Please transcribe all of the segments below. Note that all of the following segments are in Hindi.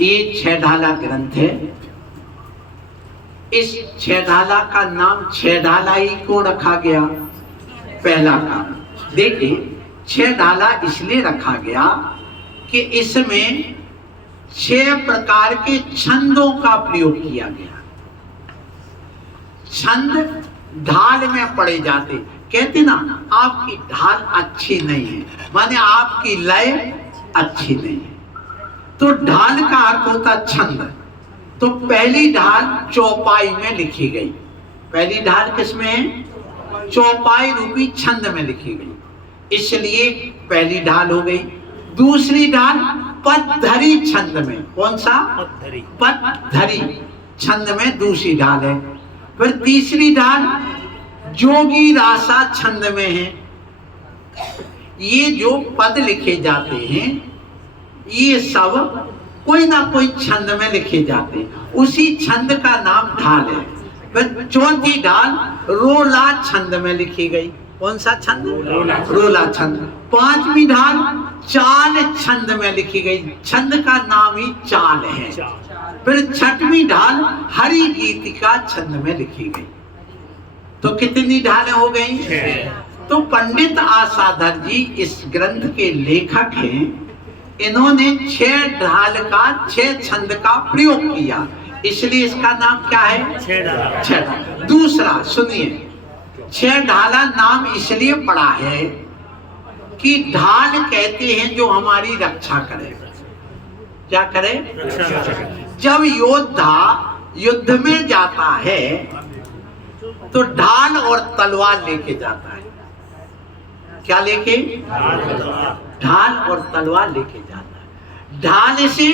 ये छह ढाला ग्रंथ है। इस छह ढाला का नाम छह ढाला ही क्यों रखा गया? पहला काम देखिए, छह ढाला इसलिए रखा गया कि इसमें 6 प्रकार के छंदों का प्रयोग किया गया। छंद ढाल में पड़े जाते, कहते ना आपकी ढाल अच्छी नहीं है, माने आपकी लय अच्छी नहीं है, तो ढाल का अर्थ होता छंद। तो पहली ढाल चौपाई में लिखी गई। पहली ढाल किसमें है? चौपाई रूपी छंद में लिखी गई, इसलिए पहली ढाल हो गई। दूसरी ढाल पदधरी छंद में। कौन सा? पदधरी छंद में दूसरी ढाल है। फिर तीसरी ढाल जोगी रासा छंद में है। ये जो पद लिखे जाते हैं ये सब कोई ना कोई छंद में लिखे जाते हैं, उसी छंद का नाम ढाल है। फिर चौथी ढाल रोला छंद में लिखी गई। कौन सा छंद? रोला छंद। पांचवी ढाल चाल छंद में लिखी गई, छंद का नाम ही चाल है। फिर छठवीं ढाल हरि गीतिका छंद में लिखी गई। तो कितनी ढालें हो गई? तो पंडित आसाधर जी इस ग्रंथ के लेखक हैं। इन्होंने 6 ढाल का 6 छंद का प्रयोग किया, इसलिए इसका नाम क्या है? छह ढाल। दूसरा सुनिए, 6 ढाला नाम इसलिए पड़ा है कि ढाल कहते हैं जो हमारी रक्षा करे। क्या करे? जब योद्धा युद्ध में जाता है तो ढाल और तलवार लेके जाता है। क्या लेके? ढाल और तलवार लेके जाता है। ढाल से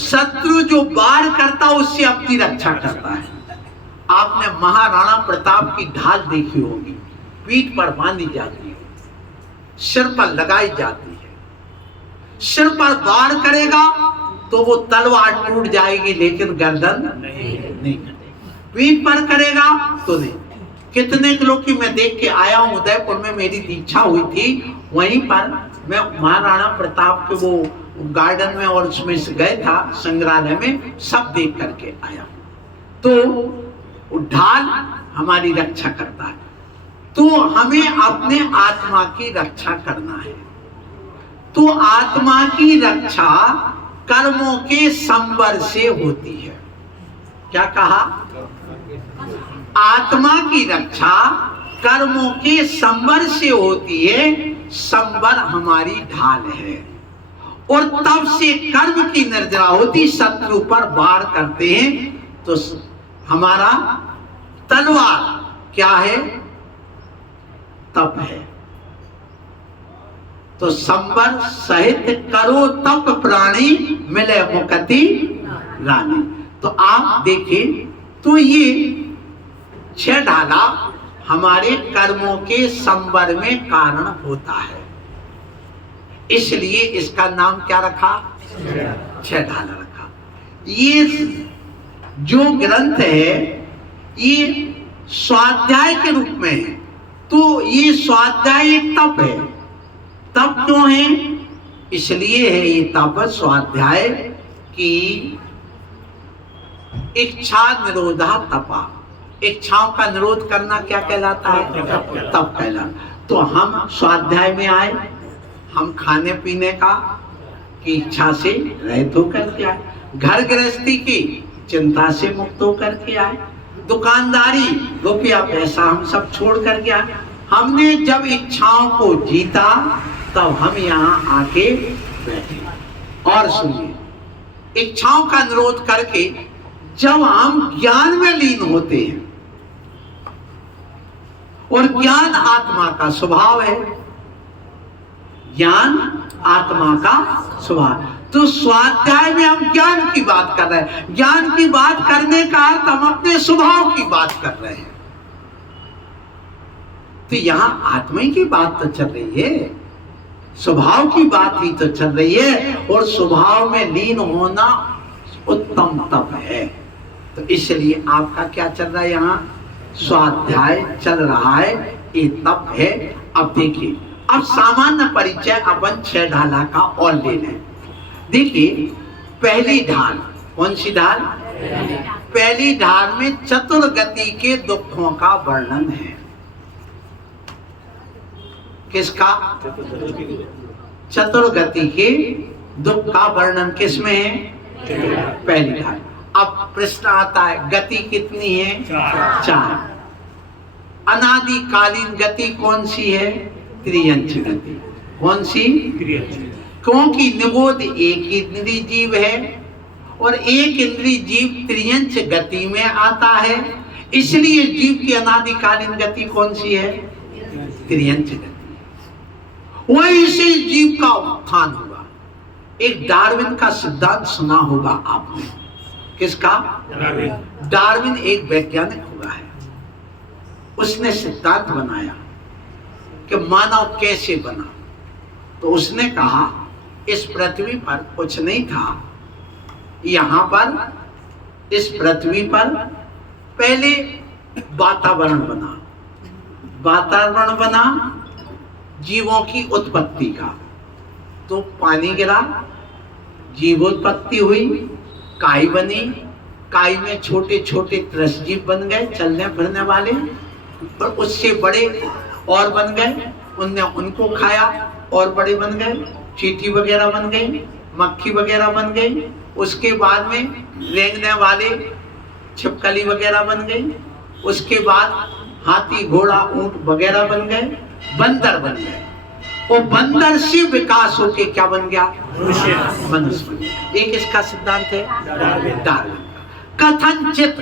शत्रु जो वार करता है उससे अपनी रक्षा करता है। आपने महाराणा प्रताप की ढाल देखी होगी, पीठ पर बांधी जाती है, सिर पर लगाई जाती है। सिर पर वार करेगा तो वो तलवार टूट जाएगी लेकिन गर्दन नहीं कटेगी। पीठ पर करेगा तो नहीं। कितने किलो की मैं देख के आया हूं, उदयपुर में मेरी दीक्षा हुई थी, वहीं पर मैं महाराणा प्रताप के वो गार्डन में और उसमें से गए था, संग्रहालय में सब देख करके आया। तो ढाल हमारी रक्षा करता है। तो हमें अपने आत्मा की रक्षा करना है। तो आत्मा की रक्षा कर्मों के संवर से होती है। क्या कहा? आत्मा की रक्षा कर्मों के संवर से होती है। संवर हमारी ढाल है और तब से कर्म की निर्जरा होती। शत्रु पर वार करते हैं तो हमारा तलवार क्या है? तप है। तो संवर सहित करो तप प्राणी मिले मुक्ति रानी। तो आप देखें तो ये 6 ढाला हमारे कर्मों के संवर में कारण होता है, इसलिए इसका नाम क्या रखा? 6 ढाला रखा। ये जो ग्रंथ है ये स्वाध्याय के रूप में है। तो ये स्वाध्याय एक तप है। तप क्यों है? इसलिए है ये तप स्वाध्याय की इच्छा निरोधा तपा। इच्छाओं का निरोध करना क्या कहलाता है? तप कहलाता। तो हम स्वाध्याय में आए, हम खाने पीने का की इच्छा से रहित होकर के आए, घर गृहस्थी की चिंता से मुक्त होकर के आए, दुकानदारी रुपया पैसा हम सब छोड़ करके आए। हमने जब इच्छाओं को जीता तब हम यहाँ आके बैठे। और सुनिए, इच्छाओं का निरोध करके जब हम ज्ञान में लीन होते हैं, और ज्ञान आत्मा का स्वभाव है, ज्ञान आत्मा का स्वभाव। तो स्वाध्याय में हम ज्ञान की बात कर रहे हैं। ज्ञान की बात करने का अर्थ हम अपने स्वभाव की बात कर रहे हैं। तो यहां आत्मा की बात तो चल रही है, स्वभाव की बात ही तो चल रही है, और स्वभाव में लीन होना उत्तम तप है। तो इसलिए आपका क्या चल रहा है? यहाँ स्वाध्याय चल रहा है, ये तप है। अब देखिए, अब सामान्य परिचय अपन 6 ढाला का और ले लें। देखिए पहली ढाल, कौन सी ढाल? पहली ढाल में चतुर्गति के दुखों का वर्णन है। किसका? चतुर्गति के दुख का वर्णन किसमें है? पहली ढाल। अब प्रश्न आता है, गति कितनी है? चार। अनादिकालीन गति कौन सी है? त्रियंच गति। कौन सी? क्योंकि निबोध एक इंद्रिय जीव है और एक इंद्रिय जीव त्रियंच गति में आता है, इसलिए जीव की अनादिकालीन गति कौन सी है? त्रियंच गति। वही से जीव का उत्थान हुआ। एक डार्विन का सिद्धांत सुना होगा आपने। किसका? डार्विन एक वैज्ञानिक हुआ है। उसने सिद्धांत बनाया कि मानव कैसे बना। तो उसने कहा इस पृथ्वी पर कुछ नहीं था, यहाँ पर इस पृथ्वी पर पहले वातावरण बना। वातावरण बना जीवों की उत्पत्ति का। तो पानी गिरा, जीवोत्पत्ति हुई, काई बनी, काई में छोटे छोटे त्रसजीव बन गए, चलने फिरने वाले, और उससे बड़े और बन गए, उनने उनको खाया और बड़े बन गए, चींटी वगैरह बन गई, मक्खी वगैरह बन गई। उसके बाद में रेंगने वाले छिपकली वगैरह बन गई। उसके बाद हाथी घोड़ा ऊंट वगैरह बन गए, बंदर बन गए। और बंदर से विकास होके क्या बन गया? मनुष्य बन गया। एक इसका सिद्धांत है डार्विन का। कथनचित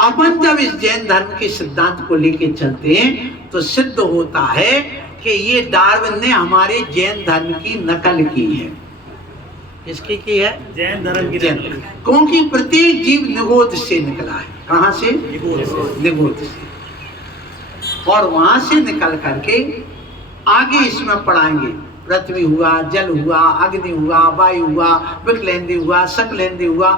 अपन जब इस जैन धर्म के सिद्धांत को लेके चलते हैं तो सिद्ध होता है कि ये डार्विन ने हमारे जैन धर्म की नकल की है। किसकी की है? जैन धर्म की। क्योंकि प्रत्येक जीव निगोद से निकला है। कहां से? निगोद से। और वहां से निकल करके आगे इसमें पढ़ाएंगे। पृथ्वी हुआ, जल हुआ, अग्नि हुआ, वायु हुआ, विकलेंद्री हुआ, सकलेंद्री हुआ,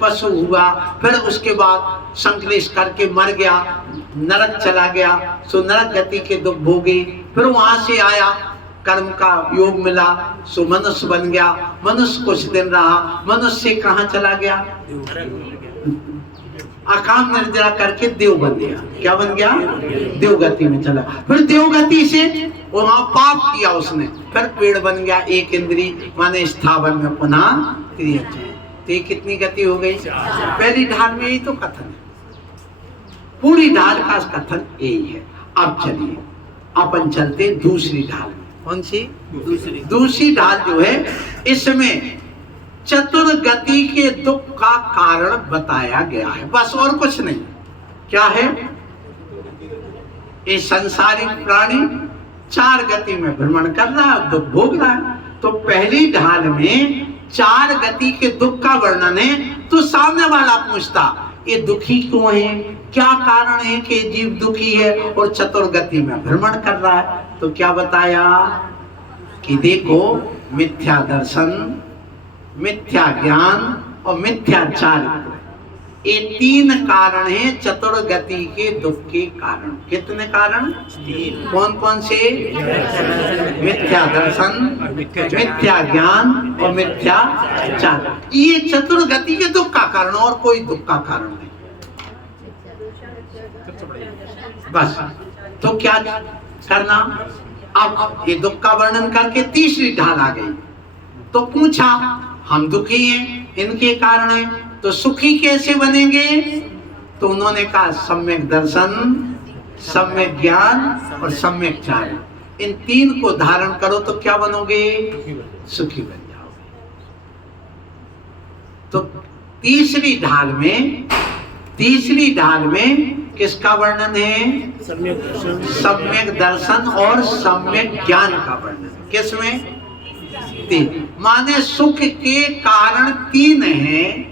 पशु हुआ, फिर उसके बाद संक्लेश करके मर गया, नरक चला गया, सो नरक गति के दुख भोगे, फिर वहां से आया, कर्म का योग मिला, सो मनुष्य बन गया, मनुष्य कुछ दिन रहा, मनुष्य से कहाँ चला गया? अकाम निर्जरा करके देव बन गया। क्या बन गया? देवगति में चला। फिर देवगति से वहां पाप किया उसने, फिर पेड़ बन गया, एक इंद्री माने स्थावर में पुनः त्रियंच। तो ये कितनी गति हो गई? पहली ढाल में यही तो कथन है। पूरी ढाल का कथन यही है। अब चलिए अपन चलते दूसरी ढाल में। कौन सी? दूसरी ढाल जो है, इसमें चतुर्गति के दुख का कारण बताया गया है, बस और कुछ नहीं। क्या है? ये संसारिक प्राणी चार गति में भ्रमण कर रहा है, दुख भोग रहा है। तो पहली ढाल में चार गति के दुख का वर्णन है। तो सामने वाला पूछता ये दुखी क्यों है, क्या कारण है कि जीव दुखी है और चतुर्गति में भ्रमण कर रहा है? तो क्या बताया कि देखो, मिथ्या दर्शन, मिथ्या ज्ञान और मिथ्याचार, ये तीन कारण हैं चतुर्गति के दुख के कारण। कितने कारण? कौन कौन से? मिथ्या दर्शन, मिथ्या ज्ञान और मिथ्याचार। ये चतुर्गति के दुख का कारण, और कोई दुख का कारण नहीं। बस। तो क्या करना? अब ये दुख का वर्णन करके तीसरी ढाल आ गई। तो पूछा हम दुखी हैं, इनके कारण है, तो सुखी कैसे बनेंगे? तो उन्होंने कहा सम्यक दर्शन, सम्यक ज्ञान और सम्यक चार। इन तीन को धारण करो तो क्या बनोगे? सुखी बन जाओगे। तो तीसरी ढाल में किसका वर्णन है? सम्यक दर्शन और सम्यक ज्ञान का वर्णन। किसमें? तीन। माने सुख के कारण तीन हैं,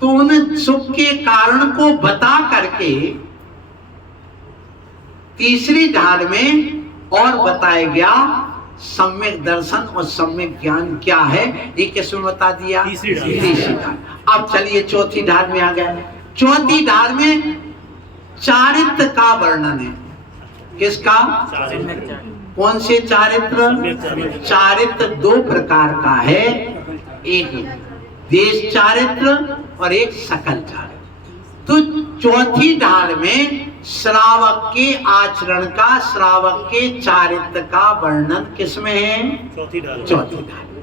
तो उन सुख के कारण को बता करके तीसरी ढाल में और बताया गया सम्यक दर्शन और सम्यक ज्ञान क्या है, ये किसमें बता दिया? तीसरी ढाल। अब चलिए चौथी ढाल में आ गए। चौथी ढाल में चारित्र का वर्णन है। किसका? कौन से चारित्र? चारित्र दो प्रकार का है। एक देश चारित्र और एक सकल चारित्र। तो चौथी ढाल में श्रावक के आचरण का, श्रावक के चारित्र का वर्णन किसमें है? चौथी ढाल में।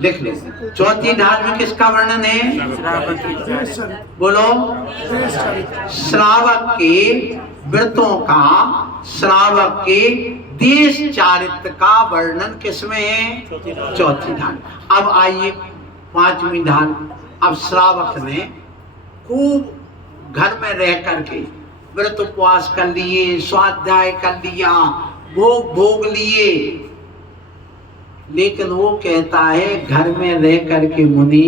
लिख लो, चौथी ढाल में किसका वर्णन है? बोलो। श्रावक के व्रतों का, श्रावक के देश चारित्र का वर्णन किसमें है? चौथी ढाल। अब आइए पांचवी ढाल। अब श्रावक ने खूब घर में रह करके व्रत उपवास कर लिए, स्वाध्याय कर लिया, भोग लिए, लेकिन वो कहता है घर में रह करके मुनि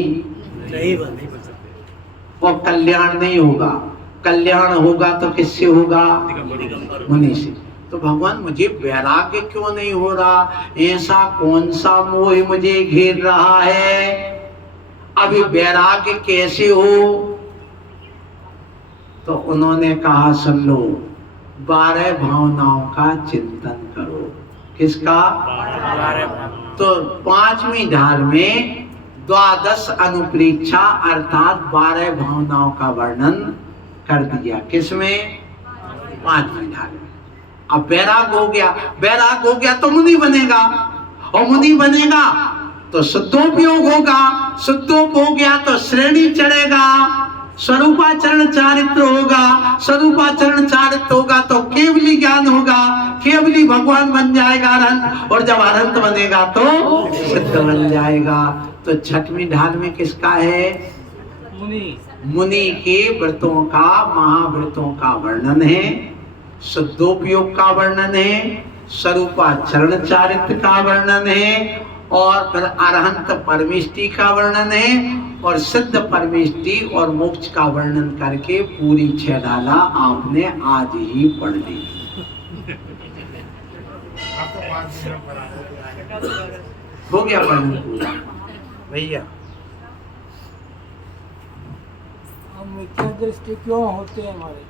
नहीं बन सकते और कल्याण नहीं होगा। कल्याण होगा तो किससे होगा? मुनि से। तो भगवान मुझे वैराग्य क्यों नहीं हो रहा? ऐसा कौन सा मोह मुझे घेर रहा है? अभी वैराग्य कैसे हो? तो उन्होंने कहा सुन लो, 12 भावनाओं का चिंतन करो। किसका? तो पांचवी ढाल में द्वादश अनुप्रेक्षा अर्थात 12 भावनाओं का वर्णन कर दिया। किसमें? पांचवी ढाल में। अब वैराग हो गया, वैराग हो गया तो मुनि बनेगा, और मुनि बनेगा तो शुद्धोपयोग होगा, शुद्धोप हो गया तो श्रेणी चढ़ेगा, स्वरूपाचरण चारित्र होगा, स्वरूपाचरण चारित्र होगा तो केवली ज्ञान होगा, केवली भगवान बन जाएगा अरहंत, और जब अरहंत बनेगा तो सिद्ध बन जाएगा। तो छठवीं ढाल में किसका है? मुनि के व्रतों का, महाव्रतों का वर्णन है, शुद्धोपयोग का वर्णन है, स्वरूपाचरण चारित्र का वर्णन है, और फिर अरहंत परमेष्टि का वर्णन है, और सिद्ध परमेष्टि और मोक्ष का वर्णन करके पूरी 6 ढाला आपने आज ही पढ़ ली। हो गया वर्णन पूरा भैया। हम मिथ्या दृष्टि क्यों होते हैं हमारे?